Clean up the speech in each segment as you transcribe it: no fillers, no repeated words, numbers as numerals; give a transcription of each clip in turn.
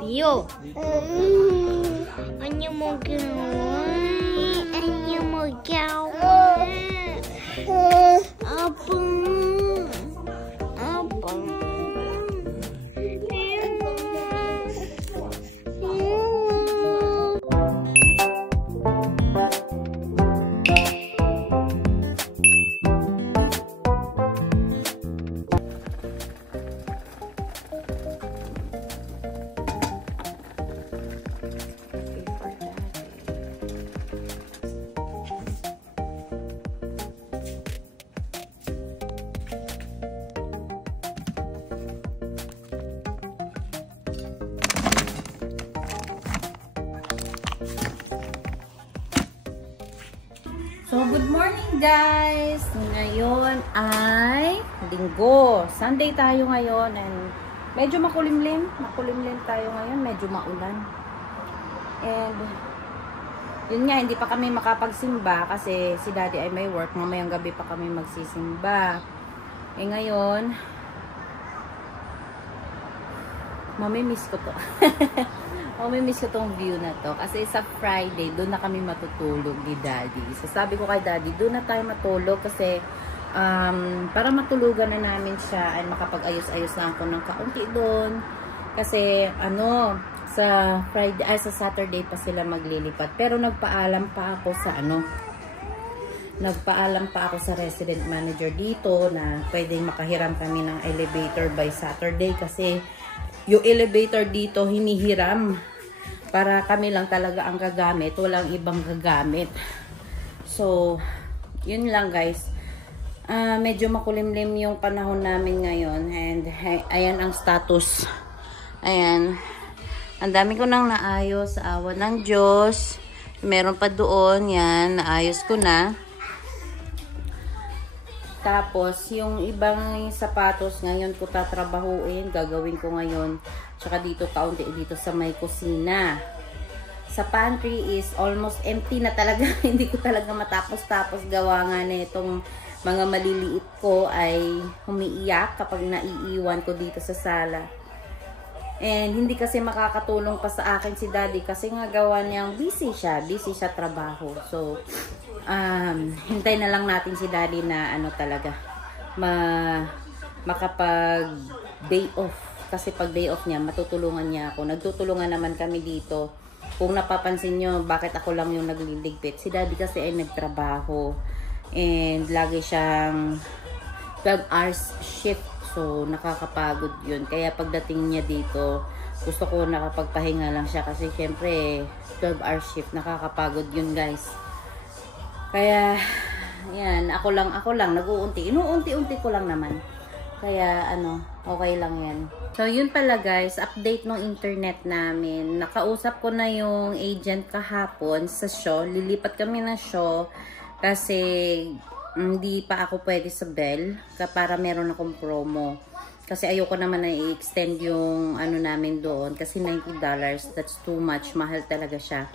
Pio. Ano mo gawin? Ano mo gawin? Apa? Apa? So, good morning guys! Ngayon ay Linggo. Sunday tayo ngayon and medyo makulimlim. Makulimlim tayo ngayon. Medyo maulan. And yun nga, hindi pa kami makapagsimba kasi si Daddy ay may work. Mamayang gabi pa kami magsisimba. Eh ngayon, mamimiss ko to. Mamimiss ko tong view na to. Kasi sa Friday, doon na kami matutulog ni Daddy. So, sabi ko kay Daddy, doon na tayo matulog kasi para matulugan na namin siya ay makapag-ayos-ayos na ako ng kaunti doon. Kasi, sa Friday, sa Saturday pa sila maglilipat. Pero nagpaalam pa ako sa resident manager dito na pwedeng makahiram kami ng elevator by Saturday kasi yung elevator dito hinihiram para kami lang talaga ang gagamit, walang ibang gagamit. So yun lang guys, medyo makulimlim yung panahon namin ngayon and ayan ang status. Ayan, ang dami ko nang naayos sa awa ng Diyos. Meron pa doon, yan, naayos ko na. Tapos, yung ibang sapatos, ngayon ko tatrabahuin, gagawin ko ngayon. Tsaka dito, kaunti dito sa may kusina. Sa pantry is almost empty na talaga. Hindi ko talaga matapos-tapos gawa nga na itong mga maliliit ko ay humiiyak kapag naiiwan ko dito sa sala. And hindi kasi makakatulong pa sa akin si Daddy kasi nga gawa niyang busy siya trabaho. So, hintay na lang natin si Daddy na talaga makapag day off kasi pag day off niya matutulungan niya ako. Nagtutulungan naman kami dito. Kung napapansin nyo bakit ako lang yung nagliligpit, si Daddy kasi ay nagtrabaho and lagi siyang 12 hours shift, so nakakapagod yun. Kaya pagdating niya dito gusto ko nakapagpahinga lang siya kasi syempre 12 hours shift, nakakapagod yun guys. Kaya, yan, ako lang, inuunti-unti ko lang naman. Kaya, okay lang yan. So, yun pala guys, update ng internet namin. Nakausap ko na yung agent kahapon sa show. Lilipat kami ng show kasi hindi pa ako pwede sa Bell para meron akong promo. Kasi ayoko naman na i-extend yung namin doon kasi $90, that's too much. Mahal talaga siya.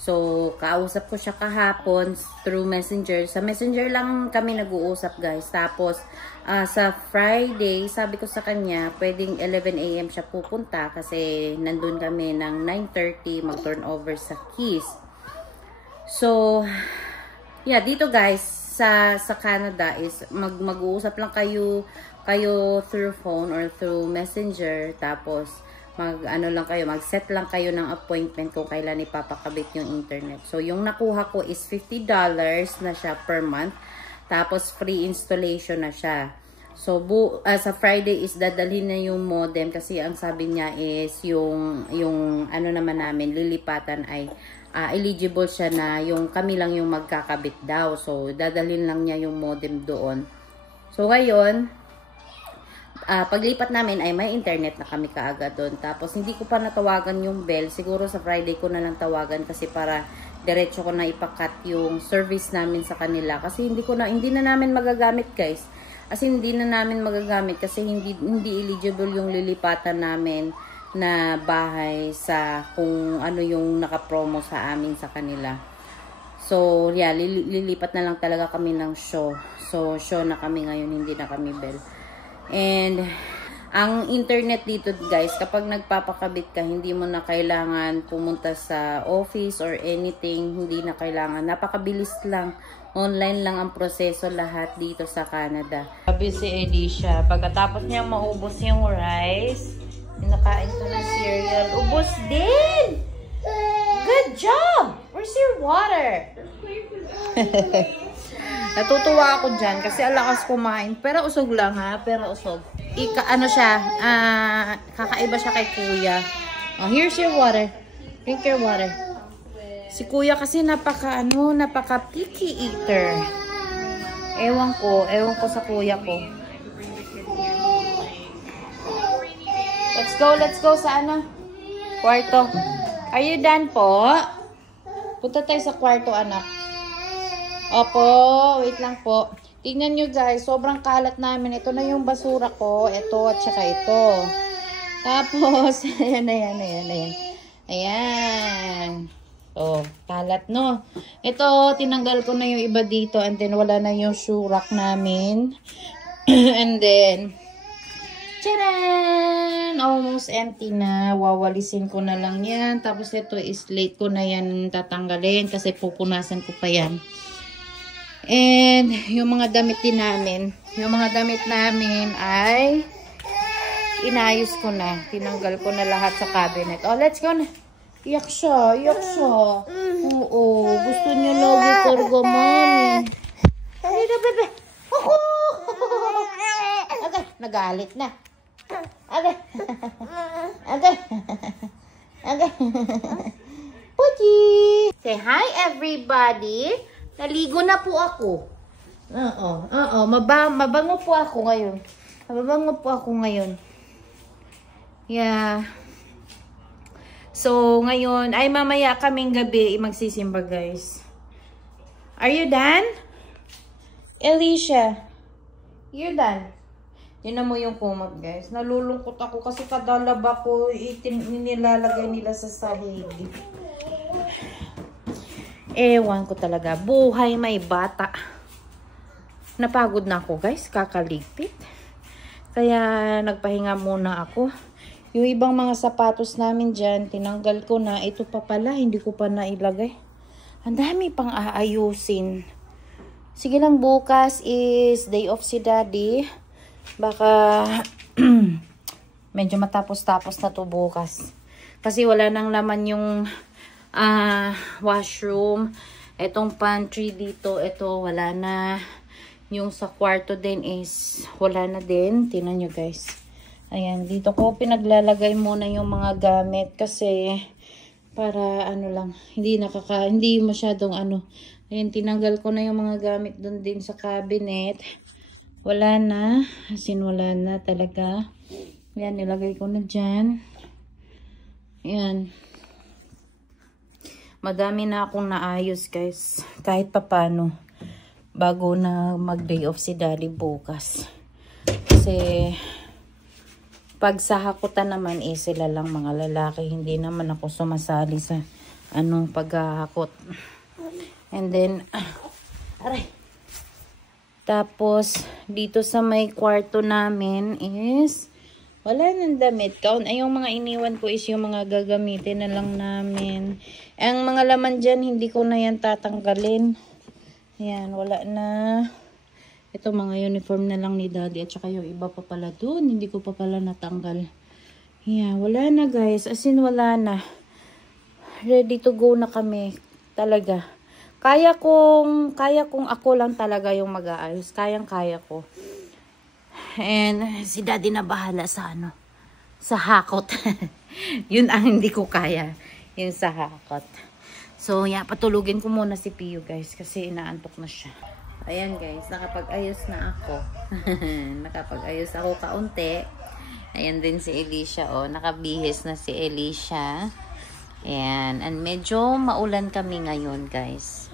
So, kausap ko siya kahapon through Messenger. Sa Messenger lang kami nag-uusap guys. Tapos, sa Friday, sabi ko sa kanya, pwedeng 11 AM siya pupunta kasi nandun kami ng 9:30 mag-turnover sa keys. So, yeah, dito guys, sa Canada is mag-uusap lang kayo through phone or through Messenger. Tapos, mag-set lang kayo ng appointment kung kailan ipapakabit yung internet. So, yung nakuha ko is $50 na siya per month. Tapos, free installation na siya. So, sa Friday is dadalhin na yung modem kasi ang sabi niya is yung naman namin, lilipatan ay eligible siya na yung kami lang yung magkakabit daw. So, dadalhin lang niya yung modem doon. So, ngayon, paglipat namin ay may internet na kami kaagad doon. Tapos hindi ko pa natawagan yung Bell. Siguro sa Friday ko na lang tawagan kasi para diretso ko na ipakat yung service namin sa kanila. Kasi hindi na namin magagamit guys. As in, hindi na namin magagamit kasi hindi eligible yung lilipatan namin na bahay sa kung ano yung nakapromo sa amin sa kanila. So, yeah, lilipat na lang talaga kami ng show. So, show na kami ngayon, hindi na kami Bell. And, Ang internet dito guys, kapag nagpapakabit ka, hindi mo na kailangan pumunta sa office or anything. Hindi na kailangan. Napakabilis lang. Online lang ang proseso lahat dito sa Canada. Sabi si Alicia, pagkatapos niyang maubos yung rice, nakain ko ng cereal. Ubos din! Good job! Where's your water? Natutuwa ako dyan kasi alakas kumain. Pero usog lang ha, pero usog. Ano siya, kakaiba siya kay kuya. Oh, here's your water. Drink your water. Si kuya kasi napaka picky eater. Ewan ko sa kuya ko. Let's go sa kwarto. Are you done po? Punta tayo sa kwarto, anak. Opo, wait lang po. Tingnan nyo guys, sobrang kalat namin. Ito na yung basura ko. Ito at saka ito. Tapos, ayan. Oh, kalat no. Ito, tinanggal ko na yung iba dito. And then, wala na yung shoe rack namin. And then, tcharan! Almost empty na. Wawalisin ko na lang yan. Tapos, ito is late ko na yan tatanggalin. Kasi pupunasan ko pa yan. And, yung mga damit din namin. Yung mga damit namin ay inayos ko na. Tinanggal ko na lahat sa cabinet. Oh, let's go na. Iyak siya. Oo, gusto niya lagi karga, mami. Ay, na, bebe. Okay, nagalit na. Okay. Puchi! Say hi, everybody. Naligo na po ako. Mabango po ako ngayon. Yeah. So, ngayon, ay mamaya kaming gabi magsisimba, guys. Are you done? Alicia, you're done. Yun mo yung kumot, guys. Nalulungkot ako kasi kadalaba ko nilalagay nila sa sahig. Ewan ko talaga. Buhay may bata. Napagod na ako guys. Kakaligpit. Kaya nagpahinga muna ako. Yung ibang mga sapatos namin dyan, tinanggal ko na. Ito pa pala. Hindi ko pa nailagay. Ang dami pang aayusin. Sige lang, bukas is day off si daddy. Baka medyo matapos-tapos na to bukas. Kasi wala nang laman yung washroom. Etong pantry dito, ito wala na. Yung sa kwarto din is wala na din. Tingnan nyo guys. Ayan, dito ko pinaglalagay muna yung mga gamit kasi para lang, hindi masyadong Ayan, tinanggal ko na yung mga gamit doon din sa cabinet. Wala na. As in, wala na talaga. Ayan, nilagay ko na dyan. Ayan. Madami na akong naayos guys. Kahit papano. Bago na mag-day off si daddy bukas. Kasi pag sa hakutan naman sila lang mga lalaki. Hindi naman ako sumasali sa paghahakot. And then aray. Tapos dito sa may kwarto namin is wala nang damit. Yung mga iniwan ko is yung mga gagamitin na lang namin. Ang mga laman dyan, hindi ko na yan tatanggalin. Ayan, wala na. Ito mga uniform na lang ni daddy. At saka yung iba pa pala dun. Hindi ko pa pala natanggal. Ayan, wala na guys. As in, wala na. Ready to go na kami. Talaga. Kaya kong ako lang talaga yung mag-aayos. Kayang-kaya ko. And si daddy na bahala sa sa hakot. Yun ang hindi ko kaya. Yung sa hakot. So, yeah, patulugin ko muna si Pio, guys. Kasi inaantok na siya. Ayan, guys. Nakapag-ayos na ako. Nakapag-ayos ako kaunti. Ayan din si Alicia, oh. Nakabihis na si Alicia. Ayan. And medyo maulan kami ngayon, guys.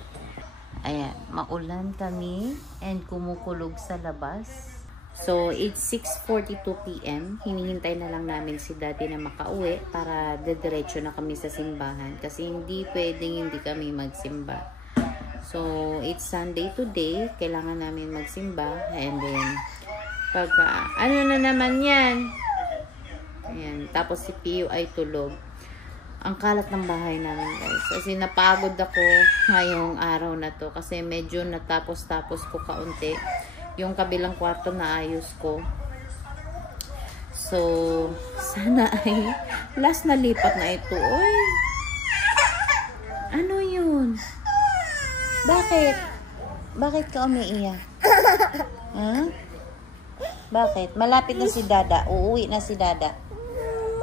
Ayan. Maulan kami. And kumukulog sa labas. So, it's 6:42 PM. Hinihintay na lang namin si daddy na makauwi para dediretso na kami sa simbahan. Kasi hindi pwedeng hindi kami magsimba. So, it's Sunday today. Kailangan namin magsimba. And then, pagka, na naman yan? Ayan. Tapos si Pio ay tulog. Ang kalat ng bahay namin, guys. Kasi napagod ako ngayong araw na to. Kasi medyo natapos-tapos ko kaunti. Yung kabilang kwarto na ayos ko. So, sana ay last na lipat na ito. Oy! Ano yun? Bakit? Bakit ka umiiyak? Ha? Bakit? Malapit na si Dada. Uuwi na si Dada.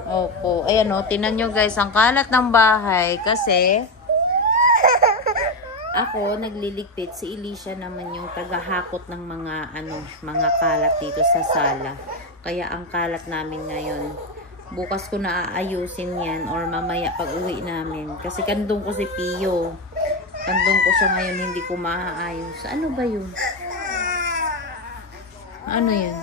Opo. Ayan o. Tinan nyo guys. Ang kalat ng bahay. Kasi ako nagliligpit. Si Alicia naman yung tagahakot ng mga kalat dito sa sala. Kaya ang kalat namin ngayon. Bukas ko na aayusin yan. Or mamaya pag uwi namin. Kasi kandong ko si Pio. Kandong ko siya ngayon. Hindi ko maaayos. Ano ba yun? Ano yun?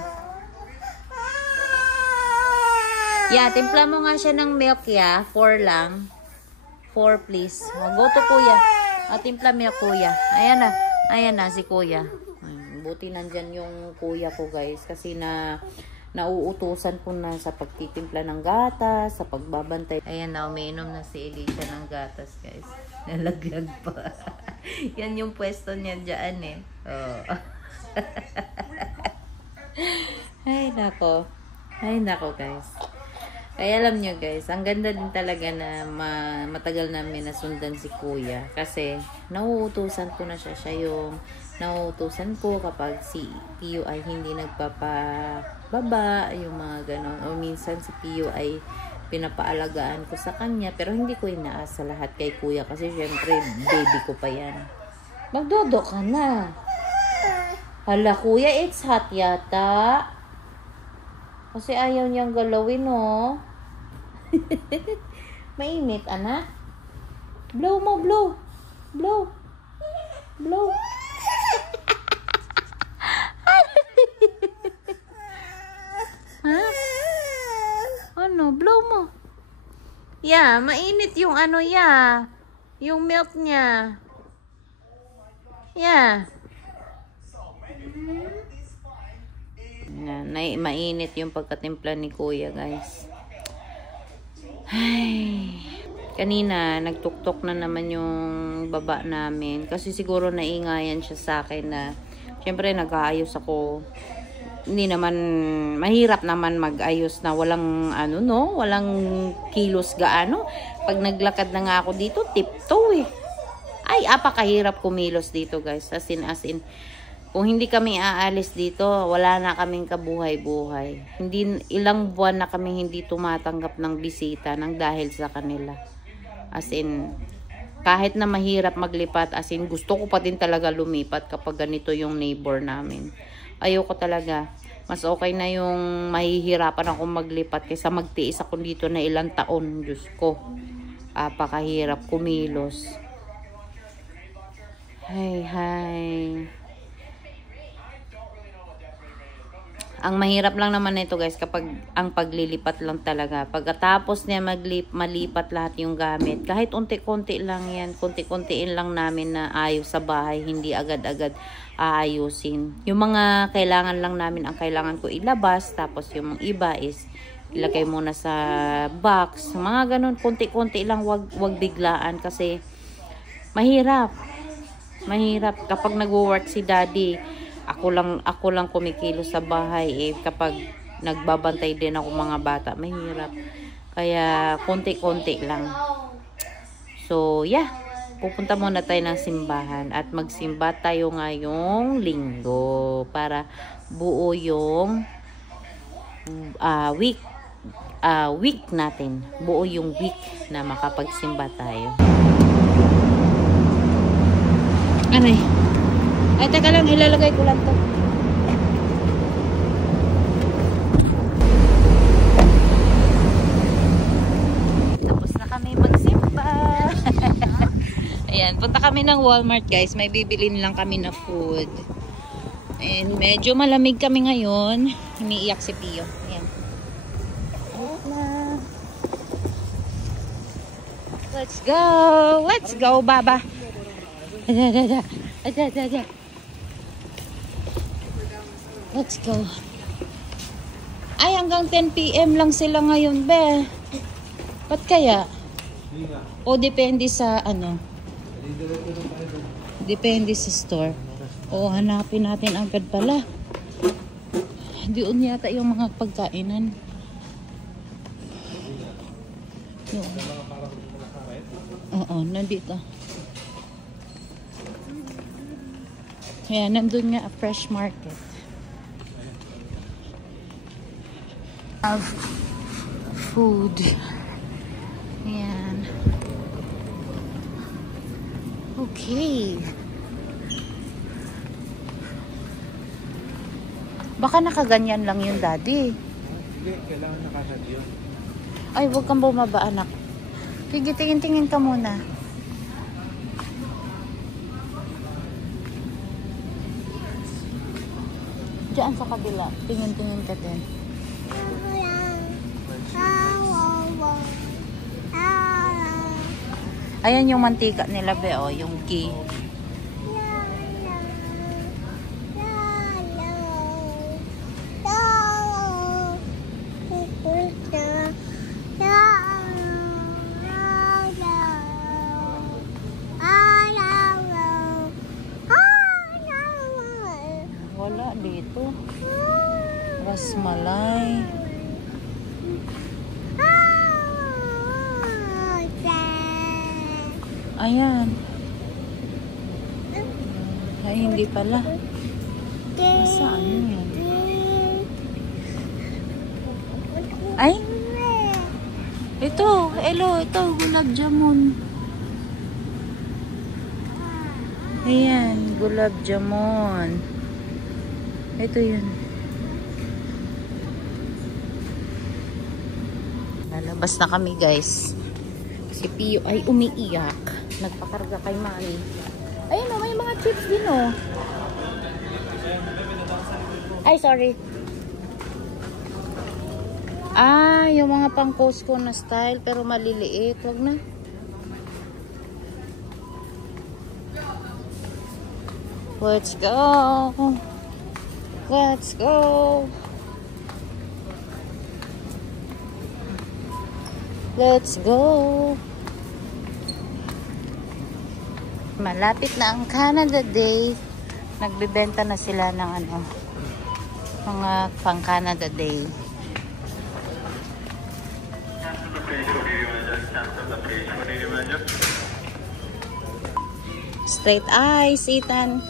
Yeah, timpla mo nga siya ng milk, ya. 4 lang. 4, please. Go to kuya. Timpla milk, kuya. Ayan na. Ayan na, si kuya. Buti nandyan yung kuya ko, guys. Kasi nauutusan ko na sa pagtitimpla ng gatas, sa pagbabantay. Ayan na, umiinom na si Alicia ng gatas, guys. Nalaglag pa. Yan yung pwesto niya dyan, eh. Oh. Ay, nako. Ay, nako, guys. Kaya alam nyo guys, ang ganda din talaga na matagal namin nasundan si kuya. Kasi nauutusan ko na siya. Siya yung nauutusan ko kapag si Pio ay hindi nagpapababa, yung mga ganon. O minsan si Pio ay pinapaalagaan ko sa kanya. Pero hindi ko inaasa lahat kay kuya. Kasi syempre, baby ko pa yan. Magdodo ka na. Hala kuya, it's hot yata. Kasi ayaw niyang galawin, oh. Mainit, anak. Blow mo, blow. Blow. Blow. Ha? Ano? Blow mo. Yeah, mainit yung ano, yeah. Yung milk niya. Yeah. Mainit yung pagkatimpla ni kuya guys. Ay, kanina nagtuktok na naman yung baba namin kasi siguro naingayan siya sa akin na syempre nag-aayos ako. Hindi naman mahirap naman mag-ayos na walang walang kilos gaano. Pag naglakad na nga ako dito tiptoe, ay apakahirap kumilos dito guys, as in kung hindi kami aalis dito, wala na kaming kabuhay-buhay. Ilang buwan na kami hindi tumatanggap ng bisita nang dahil sa kanila. As in, kahit na mahirap maglipat, as in, gusto ko pa din talaga lumipat kapag ganito yung neighbor namin. Ayoko talaga. Mas okay na yung mahihirapan ako maglipat kaysa magtiis ako dito na ilang taon. Diyos ko. Apakahirap kumilos. Hay. Ang mahirap lang naman nito guys kapag ang paglilipat lang talaga. Pagkatapos niya malipat lahat yung gamit. Kahit unti-kunti lang yan. Kunti-kuntiin lang namin na ayos sa bahay. Hindi agad-agad aayusin. Yung mga kailangan lang namin ang kailangan ko ilabas. Tapos yung iba is ilagay muna sa box. Mga ganun. Kunti-kunti lang. Wag biglaan kasi mahirap. Mahirap. Kapag nag-work si daddy, ako lang kumikilos sa bahay kapag nagbabantay din ako mga bata, mahirap. Kaya konti-konti lang. So, yeah. Pupunta muna tayo ng simbahan at magsimba tayo ngayong linggo para buo yung week natin. Buo yung week na makapagsimba tayo. Ano eh? Ay, teka lang, ilalagay ko lang to. Tapos na kami magsimba. Ayan, punta kami ng Walmart guys. May bibilin lang kami na food. And medyo malamig kami ngayon. Umiiyak si Pio. Ayan. Let's go! Let's go, Baba! Aja. Let's go. Ay, ang hanggang 10 PM lang sila ngayon, be. Ba't kaya? O depende sa ano? Depende sa store. O hanapin natin agad pala. Doon yata yung mga pagkainan. Oo, nandito. Ayan, nandun nga fresh market. Of food. Ayan. Okay. Baka nakaganyan lang yung daddy. Hindi, kailangan nakasad yun. Ay, huwag kang bumaba, anak. Sige, tingin-tingin ka muna. Diyan sa kabila. Tingin-tingin ka din. Ayan yung mantika nila, be, oh, yung ghee. Wala dito. Rasmalay. Ayan. Ay, hindi pala. Nasaan yan? Ay! Ito, elo, ito, gulab jamun. Ayan, gulab jamun. Ito yun. Lalabas na kami, guys. Si Pio ay umiiyak. Nagpakarga kay Mami. Ayun o, may mga chips din o. Ay, sorry. Ah, yung mga pang Costco na style pero maliliit. Wag na. Let's go. Let's go. Let's go. Malapit na ang Canada Day. Nagbebenta na sila ng ano, mga pang Canada Day. Straight eyes, Ethan.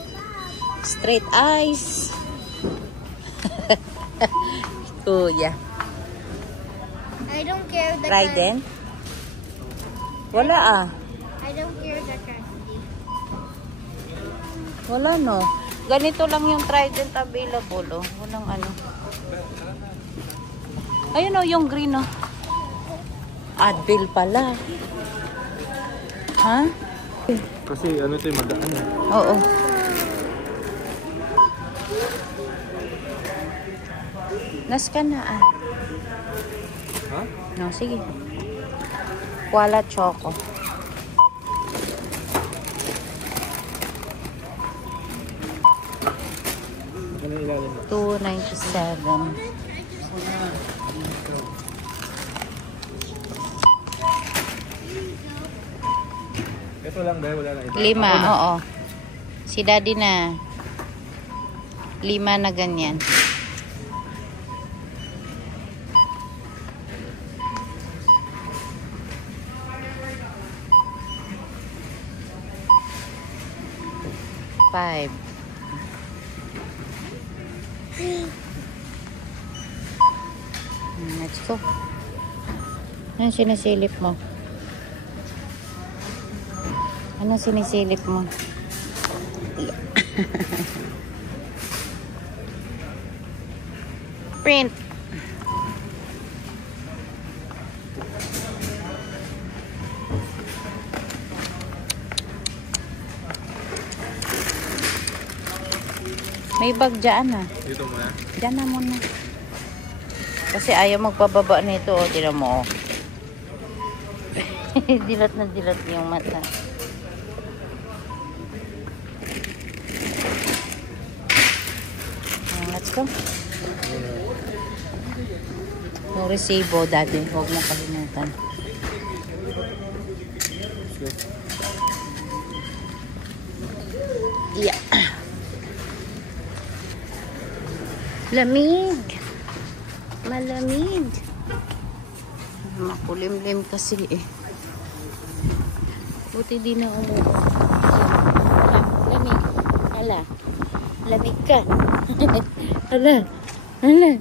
Straight eyes. Kuya. I don't care the Trident? Wala ah. I don't care the candy. Wala no. Ganito lang yung Trident available oh. Walang ano. Ayun oh, yung green oh. Advil pala. Ha? Kasi ano ito yung magaan eh. Oo. Nascan na ah. Ha? No, sige. Kuala Choco. Ano yung ilalim mo? $2.97. Ito lang ba? Wala na ito. 5, oo. Si daddy na 5 na ganyan. Five. Let's go. Ano sinisilip mo? Ano sinisilip mo? Print. May bag dyan ah. Dito muna. Dyan na muna. Kasi ayaw magpababa nito. O, tinan mo. Dilat na dilat yung mata. Let's go. Yung resibo, daddy. Huwag mo kalimutan. Yeah. Lamig. Malamig. Makulimlim kasi eh. Buti di na umuwi. Lamig. Hala. Lamig ka. Hala. Hala.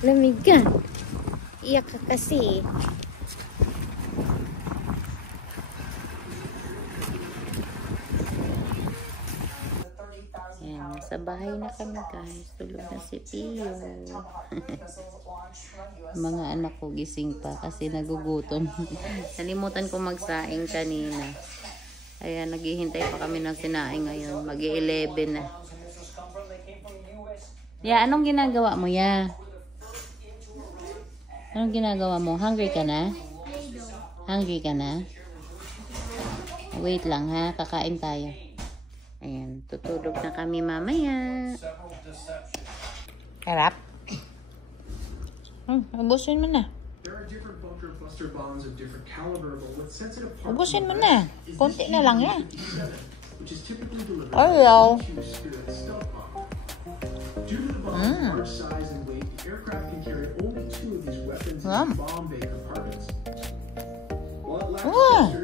Lamig ka. Iyak ka kasi. Ayan, sa bahay na kami guys. Tulog na si Pio. Mga anak ko gising pa kasi nagugutom. Nalimutan ko magsaing kanina. Ayan, naghihintay pa kami ng sinaing ngayon. Mag-11 na. Ya, anong ginagawa mo, ya? Anong ginagawa mo? Hungry ka na? Hungry ka na? Wait lang ha, kakain tayo. Ayan, tutulog na kami mamaya. Harap. Ubusin mo na. Ubusin mo na. Konti na lang yan. Ayaw.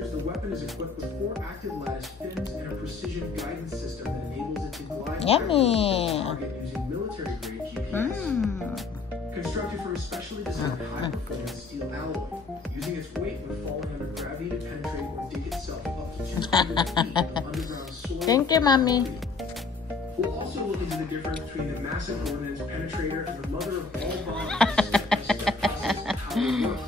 The weapon is equipped with 4 active lattice fins and a precision guidance system that enables it to glide target using military-grade GPS. Constructed from a specially designed high-performance steel alloy, using its weight when falling under gravity to penetrate or dig itself up to 200 feet of underground soil. Thank you, Mommy. We'll also look into the difference between the massive ordnance penetrator and the mother of all bombs, step-by-step process of how it works.